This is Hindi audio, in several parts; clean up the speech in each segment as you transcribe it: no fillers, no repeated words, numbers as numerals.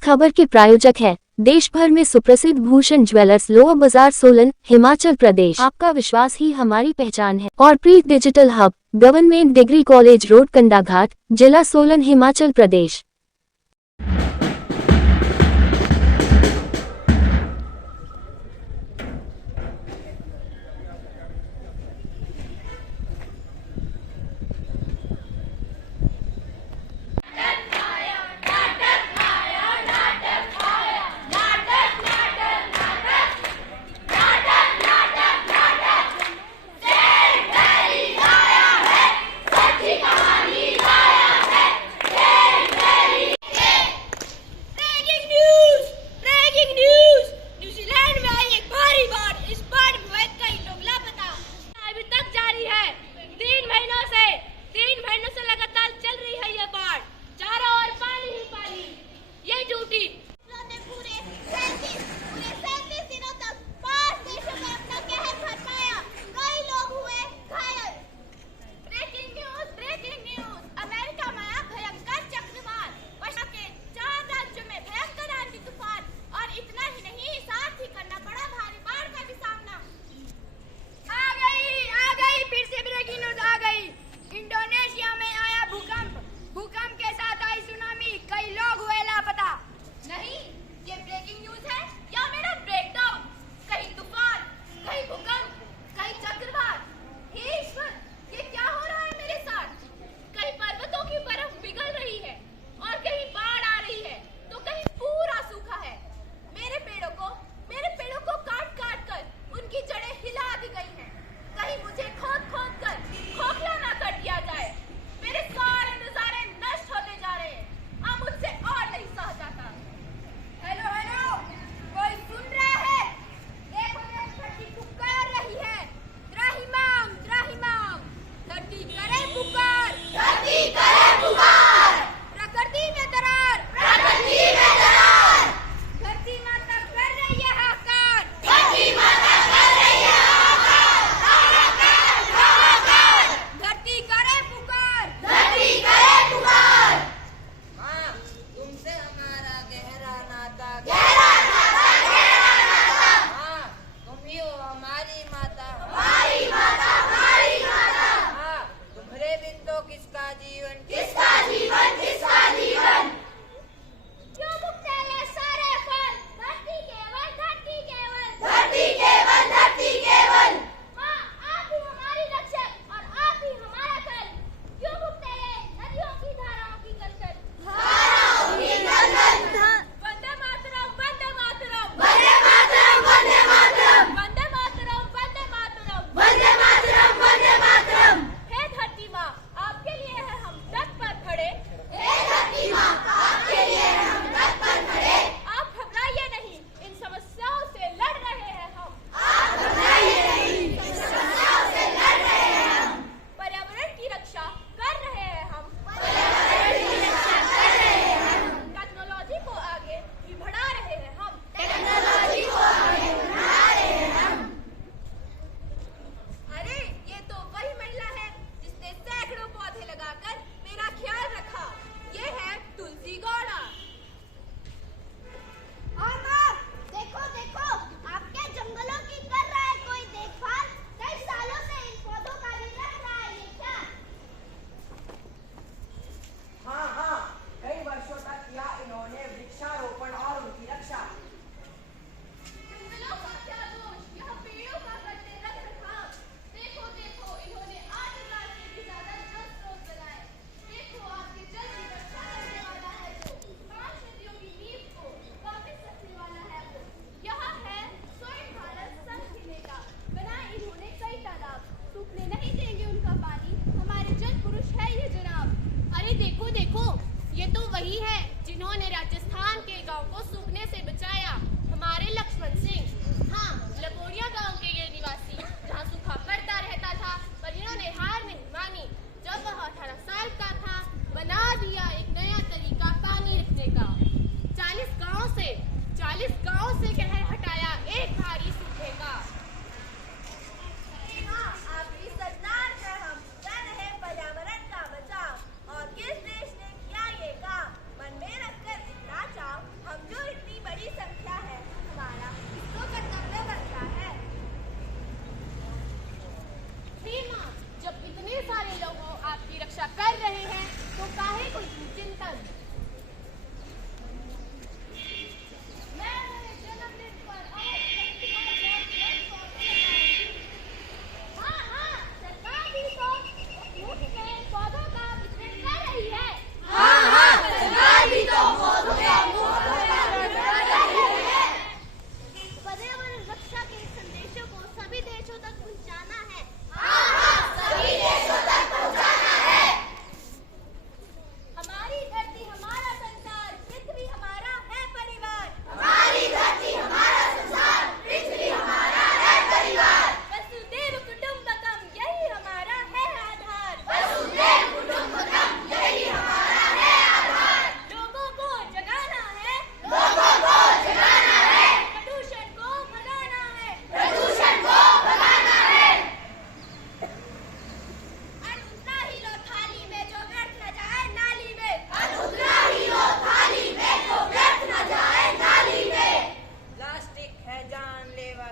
खबर के प्रायोजक हैं देश भर में सुप्रसिद्ध भूषण ज्वेलर्स, लोअर बाजार, सोलन, हिमाचल प्रदेश। आपका विश्वास ही हमारी पहचान है। और Preet digital hub, government degree college road, Kandaghat, जिला सोलन, हिमाचल प्रदेश।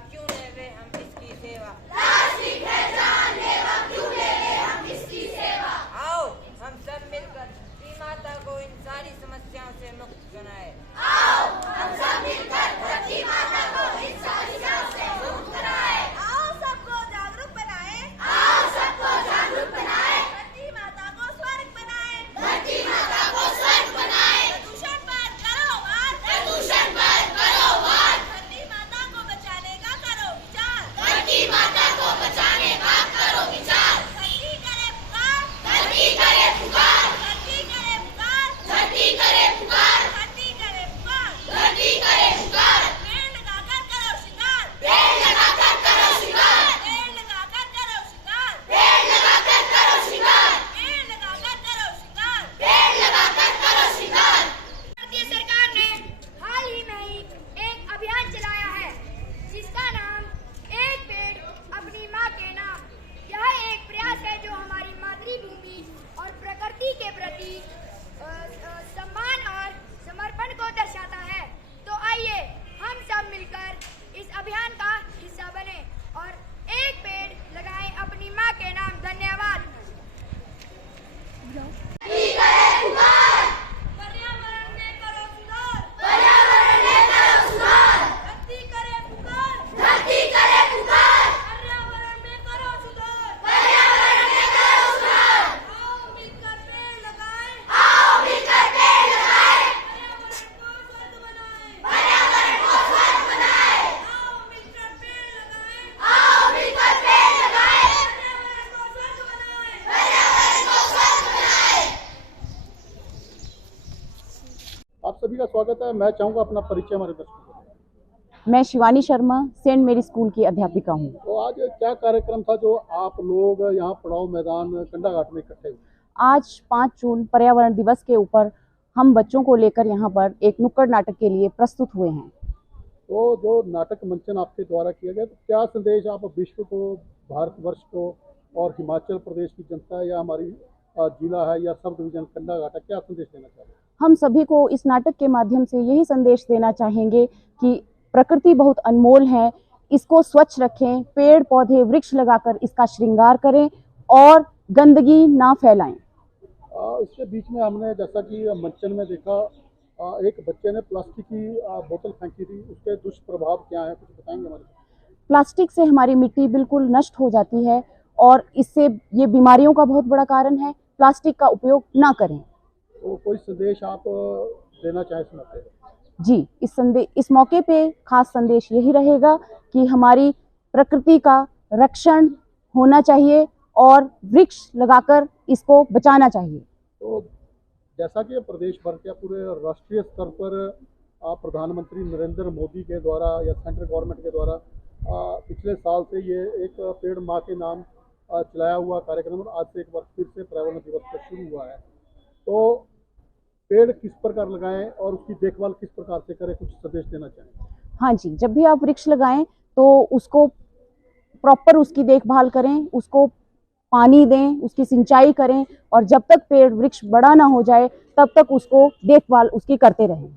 क्यों लेवे हम इसकी सेवा। प्लास्टिक है जानलेवा, क्यों लेवे हम इसकी सेवा। आओ हम सब मिलकर धरती माता को इन सारी समस्याओं से मुक्त बनाए। आओ हम सब मिलकर धरती माता को इन समस्याओं से मुक्त कराए। आओ सबको जागरूक बनाए, आओ सबको जागरूक बनाए, धरती माता को स्वर्ग बनाए, धरती माता को स्वर्ग बनाए। प्रदूषण पर करो वार, प्रदूषण पर करो वार, धरती माता को बचाने का करो विचार, धरती माता को बचाने का करो विचार। धरती करे पुकार, धरती करे पुकार, धरती करे पुकार, धरती करे पुकार, धरती करे पुकार। धरती करे पुकार। पेड़ लगाकर करो श्रृंगार, पेड़ लगाकर करो श्रृंगार, पेड़ लगाकर करो श्रृंगार, पेड़ लगाकर करो श्रृंगार, पेड़ लगाकर करो श्रृंगार। पेड़ लगाकर करो श्रृंगार। भारतीय सरकार ने हाल ही में ही एक अभियान चलाया है जिसका नाम एक पेड़ अपनी माँ के नाम। यह एक प्रयास है जो हमारी मातृभूमि और प्रकृति के प्रति सम्मान और समर्पण को दर्शाता है। तो आइए हम सब मिलकर इस अभियान का हिस्सा बने और एक पेड़ लगाएं अपनी माँ के नाम। धन्यवाद। पर्यावरण में करो सुधार, पर्यावरण में करो सुधार, धरती करे पुकार, धरती करे पुकार, पर्यावरण में करो सुधार। पर्यावरण में करो सुधार। आओ मिलकर पेड़ लगाएं, आओ मिलकर पेड़ लगाएं, पर्यावरण को स्वर्ग बनाएं। पर्यावरण को स्वर्ग बनाएं। आओ मिलकर पेड़ लगाएं, आओ मिलकर पेड़ लगाएं, पर्यावरण को स्वर्ग बनाएं। पर्यावरण को स्वर्ग बनाएं। आप सभी का स्वागत है। मैं चाहूँगा अपना परिचय हमारे दर्शकों को। मैं शिवानी शर्मा सेंट मेरी स्कूल की अध्यापिका हूँ। तो आज क्या कार्यक्रम था जो आप लोग यहाँ पड़ाव मैदान कंडाघाट में इकट्ठे हुए? आज 5 जून पर्यावरण दिवस के ऊपर हम बच्चों को लेकर यहाँ पर एक नुक्कड़ नाटक के लिए प्रस्तुत हुए हैं। तो जो नाटक मंचन आपके द्वारा किया गया, तो क्या संदेश आप विश्व को, भारतवर्ष को और हिमाचल प्रदेश की जनता या हमारी जिला है या सब डिवीजन कंडाघाट है, क्या संदेश देना चाहते हैं? हम सभी को इस नाटक के माध्यम से यही संदेश देना चाहेंगे कि प्रकृति बहुत अनमोल है, इसको स्वच्छ रखें, पेड़ पौधे वृक्ष लगाकर इसका श्रृंगार करें और गंदगी ना फैलाएं। इसके बीच में हमने जैसा कि मंचन में देखा, एक बच्चे ने प्लास्टिक की बोतल फेंकी थी, उसके दुष्प्रभाव क्या है, कुछ बताएंगे हमारे? प्लास्टिक से हमारी मिट्टी बिल्कुल नष्ट हो जाती है और इससे ये बीमारियों का बहुत बड़ा कारण है। प्लास्टिक का उपयोग ना करें। तो कोई संदेश आप देना चाहें इस मौके पर? जी, इस मौके पे खास संदेश यही रहेगा कि हमारी प्रकृति का रक्षण होना चाहिए और वृक्ष लगाकर इसको बचाना चाहिए। तो जैसा कि प्रदेश भर के पूरे राष्ट्रीय स्तर पर प्रधानमंत्री नरेंद्र मोदी के द्वारा या सेंट्रल गवर्नमेंट के द्वारा पिछले साल से ये एक पेड़ माँ के नाम चलाया हुआ कार्यक्रम आज से एक बार फिर से पर्यावरण दिवस पर शुरू हुआ है। तो पेड़ किस प्रकार लगाएं और उसकी देखभाल किस प्रकार से करें, कुछ संदेश देना चाहें? हाँ जी, जब भी आप वृक्ष लगाएं तो उसको प्रॉपर उसकी देखभाल करें, उसको पानी दें, उसकी सिंचाई करें और जब तक पेड़ वृक्ष बड़ा ना हो जाए तब तक उसको देखभाल उसकी करते रहें।